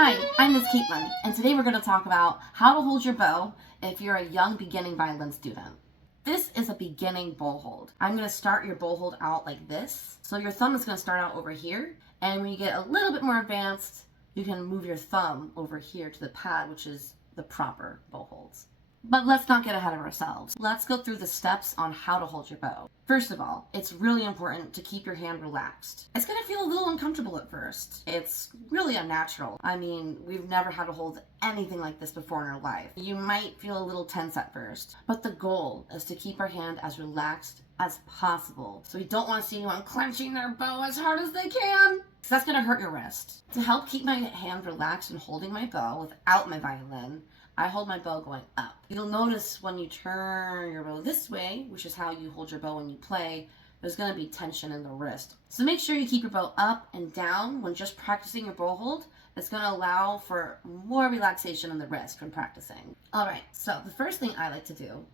Hi, I'm Ms. Caitlin, and today we're going to talk about how to hold your bow if you're a young beginning violin student. This is a beginning bow hold. I'm going to start your bow hold out like this. So your thumb is going to start out over here, and when you get a little bit more advanced, you can move your thumb over here to the pad, which is the proper bow holds. But let's not get ahead of ourselves. Let's go through the steps on how to hold your bow. First of all, it's really important to keep your hand relaxed. It's going to feel a little uncomfortable at first. It's really unnatural. I mean, we've never had to hold anything like this before in our life. You might feel a little tense at first, but the goal is to keep our hand as relaxed as possible. So we don't want to see anyone clenching their bow as hard as they can, because that's going to hurt your wrist. To help keep my hand relaxed and holding my bow without my violin, I hold my bow going up. You'll notice when you turn your bow this way, which is how you hold your bow when you play, there's going to be tension in the wrist. So make sure you keep your bow up and down when just practicing your bow hold. It's going to allow for more relaxation in the wrist when practicing. Alright, so the first thing I like to do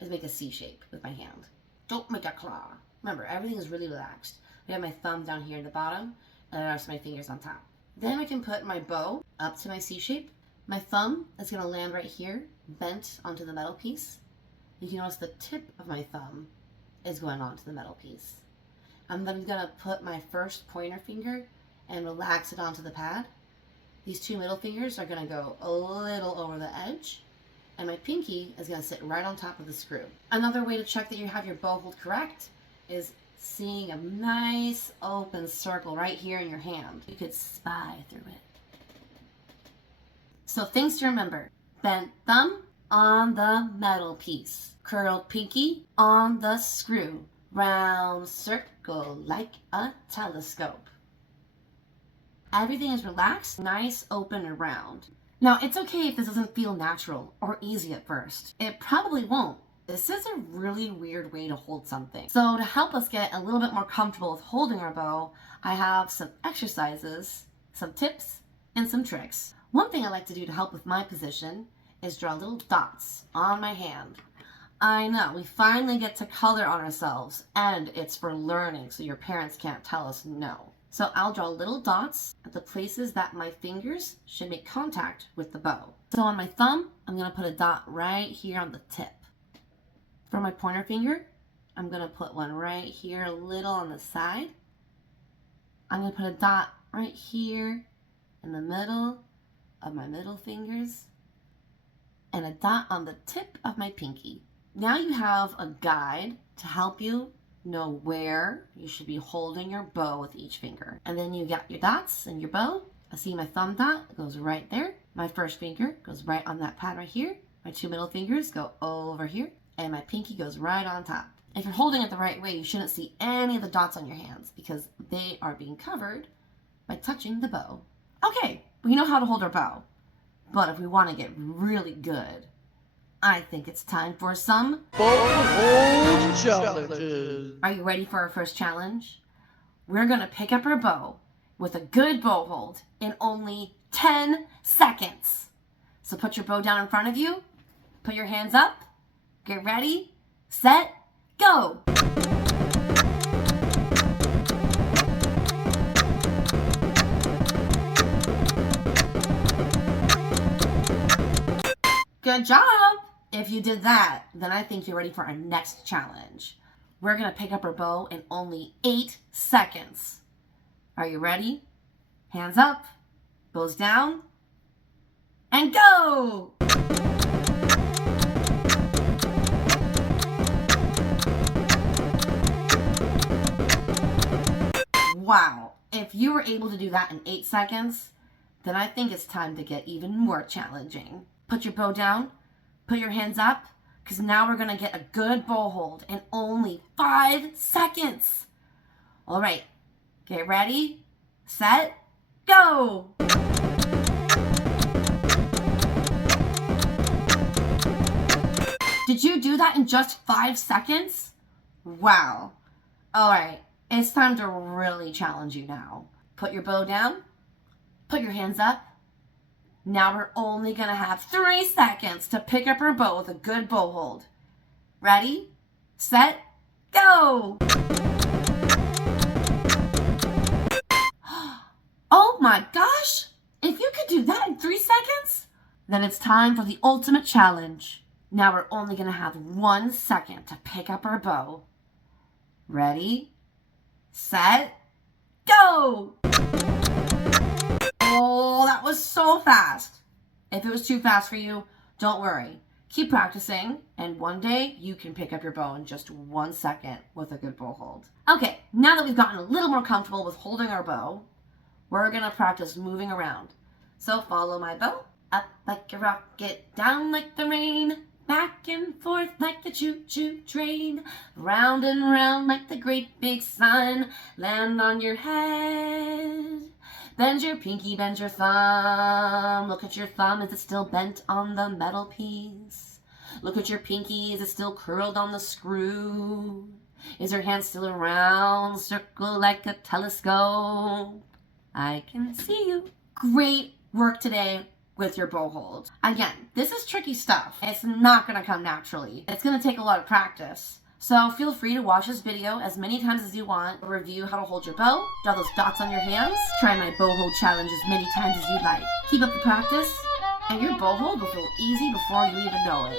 is make a C shape with my hand. Don't make a claw. Remember, everything is really relaxed. I have my thumb down here at the bottom, and the rest of my fingers on top. Then I can put my bow up to my C shape. My thumb is going to land right here, bent onto the metal piece. You can notice the tip of my thumb is going onto the metal piece. I'm then going to put my first pointer finger and relax it onto the pad. These two middle fingers are going to go a little over the edge, and my pinky is going to sit right on top of the screw. Another way to check that you have your bow hold correct is seeing a nice open circle right here in your hand. You could spy through it. So things to remember: bent thumb on the metal piece, curled pinky on the screw, round circle like a telescope. Everything is relaxed, nice, open, and round. Now, it's okay if this doesn't feel natural or easy at first. It probably won't. This is a really weird way to hold something. So to help us get a little bit more comfortable with holding our bow, I have some exercises, some tips, and some tricks. One thing I like to do to help with my position is draw little dots on my hand. I know, we finally get to color on ourselves, and it's for learning, so your parents can't tell us no. So I'll draw little dots at the places that my fingers should make contact with the bow. So on my thumb, I'm going to put a dot right here on the tip. For my pointer finger, I'm going to put one right here, a little on the side. I'm going to put a dot right here in the middle of my middle fingers, and a dot on the tip of my pinky. Now you have a guide to help you know where you should be holding your bow with each finger. And then you got your dots and your bow. I see my thumb dot goes right there. My first finger goes right on that pad right here. My two middle fingers go over here, and my pinky goes right on top. If you're holding it the right way, you shouldn't see any of the dots on your hands because they are being covered by touching the bow. Okay, we know how to hold our bow, but if we want to get really good, I think it's time for some bow hold challenges. Are you ready for our first challenge? We're going to pick up our bow with a good bow hold in only 10 seconds. So put your bow down in front of you, put your hands up, get ready, set, go! Good job! If you did that, then I think you're ready for our next challenge. We're going to pick up our bow in only 8 seconds. Are you ready? Hands up, bows down, and go! Wow, if you were able to do that in 8 seconds, then I think it's time to get even more challenging. Put your bow down, put your hands up, because now we're going to get a good bow hold in only 5 seconds. All right, get ready, set, go! Did you do that in just 5 seconds? Wow. All right, it's time to really challenge you now. Put your bow down, put your hands up. Now we're only going to have 3 seconds to pick up our bow with a good bow hold. Ready, set, go! Oh my gosh! If you could do that in 3 seconds, then it's time for the ultimate challenge. Now we're only going to have 1 second to pick up our bow. Ready, set, go! Oh, that was so fast. If it was too fast for you, don't worry. Keep practicing, and one day you can pick up your bow in just 1 second with a good bow hold. Okay, now that we've gotten a little more comfortable with holding our bow, we're gonna practice moving around. So follow my bow. Up like a rocket, down like the rain, back and forth like the choo-choo train, round and round like the great big sun, land on your head. Bend your pinky, bend your thumb. Look at your thumb, is it still bent on the metal piece? Look at your pinky, is it still curled on the screw? Is your hand still a round circle like a telescope? I can see you. Great work today with your bow hold. Again, this is tricky stuff. It's not gonna come naturally. It's gonna take a lot of practice. So feel free to watch this video as many times as you want, review how to hold your bow, draw those dots on your hands, try my bow hold challenge as many times as you like. Keep up the practice, and your bow hold will feel easy before you even know it.